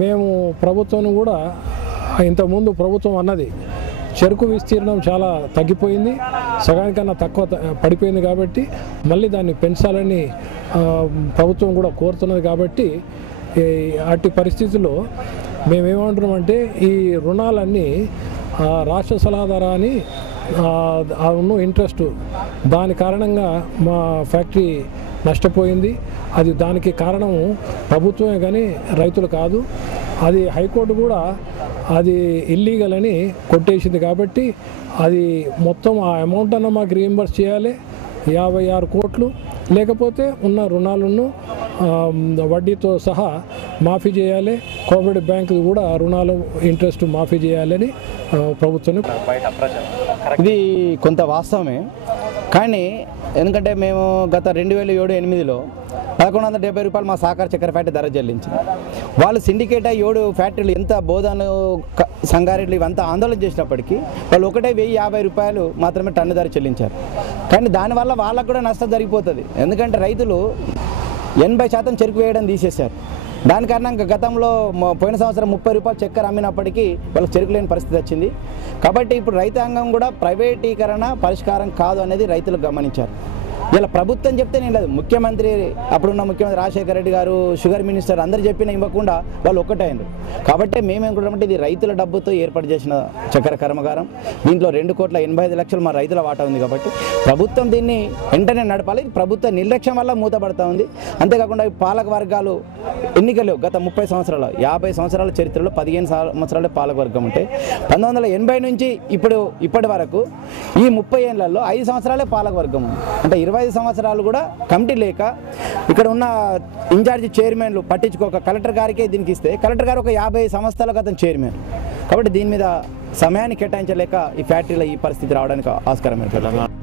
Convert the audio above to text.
మేము ప్రభుత్వం కూడా ఇంతకుముందు ప్రభుత్వం అన్నది చెరుకు విస్తీర్ణం చాలా తగ్గిపోయింది, సగానికన్నా తక్కువ పడిపోయింది కాబట్టి మళ్ళీ దాన్ని పెంచాలని ప్రభుత్వం కూడా కోరుతున్నది. కాబట్టి అట్టి పరిస్థితుల్లో మేమేమంటున్నామంటే ఈ రుణాలన్నీ రాష్ట్ర సలహాదారా అని ఉన్న ఇంట్రెస్ట్ దాని కారణంగా మా ఫ్యాక్టరీ నష్టపోయింది. అది దానికి కారణం ప్రభుత్వమే కానీ రైతులు కాదు. అది హైకోర్టు కూడా అది ఇల్లీగల్ అని కొట్టేసింది. కాబట్టి అది మొత్తం ఆ అమౌంట్ అన్న మాకు రీయింబర్స్ చేయాలి, 56 కోట్లు, లేకపోతే ఉన్న రుణాలను వడ్డీతో సహా మాఫీ చేయాలి. కోఆపరేటివ్ బ్యాంకు కూడా రుణాలు ఇంట్రెస్ట్ మాఫీ చేయాలని ప్రభుత్వం. ఇది కొంత వాస్తవమే, కానీ ఎందుకంటే మేము గత 2007-8లో 1170 రూపాయలు మా సహకార చక్కెర ఫ్యాక్టరీ ధర చెల్లించింది. వాళ్ళు సిండికేట్ 7 ఫ్యాక్టరీలు ఎంత బోధాలు సంగారెడ్లు ఇవంతా ఆందోళన చేసినప్పటికీ వాళ్ళు ఒకటే 1050 రూపాయలు మాత్రమే టన్ను ధర చెల్లించారు. కానీ దానివల్ల వాళ్ళకు కూడా నష్టం జరిగిపోతుంది. ఎందుకంటే రైతులు 80% చెరుకు వేయడం తీసేశారు. దాని కారణంగా గతంలో పోయిన సంవత్సరం 30 రూపాయలు చక్కెర అమ్మినప్పటికీ వాళ్ళకి చెరుకు లేని పరిస్థితి వచ్చింది. కాబట్టి ఇప్పుడు రైతాంగం కూడా ప్రైవేటీకరణ పరిష్కారం కాదు అనేది రైతులు గమనించారు. ఇలా ప్రభుత్వం చెప్తే నేను లేదు, ముఖ్యమంత్రి అప్పుడున్న ముఖ్యమంత్రి రాజశేఖర రెడ్డి గారు, షుగర్ మినిస్టర్ అందరూ చెప్పినా ఇవ్వకుండా వాళ్ళు ఒక్కటైంది. కాబట్టి మేమేమనుకుంటామంటే ఇది రైతుల డబ్బుతో ఏర్పాటు చేసిన చక్కెర కర్మాగారం. దీంట్లో 2,85 లక్షలు మా రైతుల వాటా ఉంది. కాబట్టి ప్రభుత్వం దీన్ని వెంటనే నడపాలి. ప్రభుత్వ నిర్లక్ష్యం వల్ల మూతపడతా ఉంది. అంతేకాకుండా పాలక వర్గాలు ఎన్నికలు గత 30 సంవత్సరాలు 50 సంవత్సరాల చరిత్రలో 15 సంవత్సరాలే పాలక వర్గం ఉంటే 1980 నుంచి ఇప్పటి వరకు ఈ 30 ఏళ్లలో 5 సంవత్సరాలే పాలక వర్గం ఉంది. అంటే 25 సంవత్సరాలు కూడా కమిటీ లేక ఇక్కడ ఉన్న ఇన్ఛార్జి చైర్మన్లు పట్టించుకోక కలెక్టర్ గారికే దీనికి ఇస్తే కలెక్టర్ గారు ఒక 50 సంవత్సరాల అతను చైర్మన్. కాబట్టి దీని మీద సమయాన్ని కేటాయించలేక ఈ ఫ్యాక్టరీలో ఈ పరిస్థితి రావడానికి ఆస్కారం ఏర్పడింది.